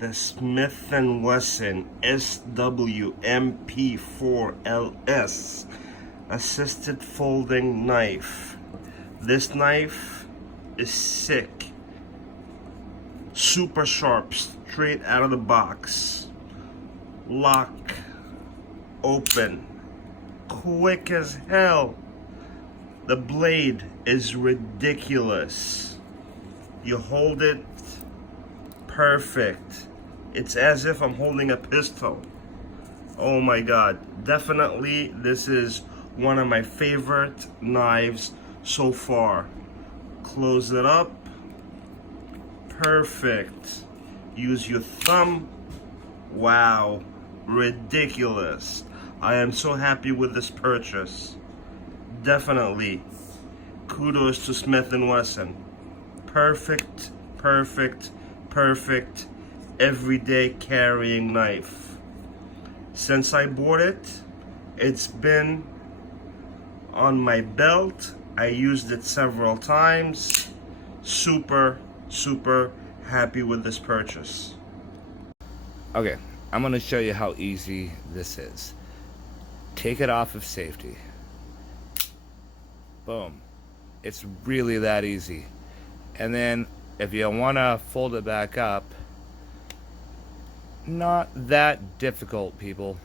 the Smith & Wesson SWMP4LS assisted folding knife. This knife is sick. Super sharp, straight out of the box. Lock, open, quick as hell. The blade is ridiculous. You hold it perfect. It's as if I'm holding a pistol. Oh my God. Definitely this is one of my favorite knives so far. Close it up. Perfect. Use your thumb. Wow. Ridiculous. I am so happy with this purchase. Definitely. Kudos to Smith & Wesson. Perfect, perfect, perfect everyday carrying knife. Since I bought it, it's been on my belt. I used it several times. Super, super happy with this purchase. Okay, I'm going to show you how easy this is. Take it off of safety. Boom. It's really that easy. And then if you want to fold it back up, not that difficult, people.